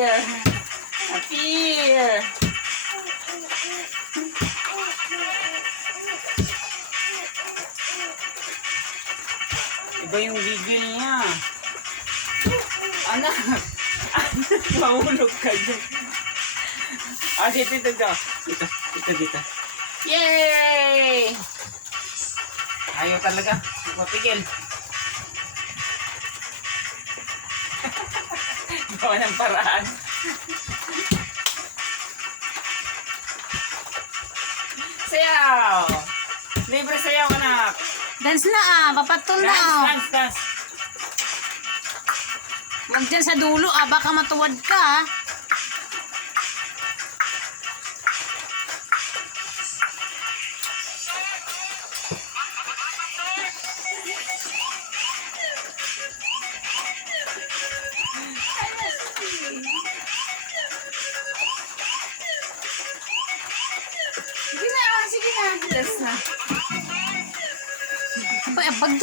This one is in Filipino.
Appear. Appear. Iba yung gigil niya. Anak. Anak, mahulog ka dyan. Dito. Dito. Yay! Ayaw talaga. Magpapigil. Gawa ng paraan. Sayaw! Libre sayaw, anak. Dance na papatol na Dance. Huwag dyan sa dulo baka matuwad ka Sige na. Dance na. Pag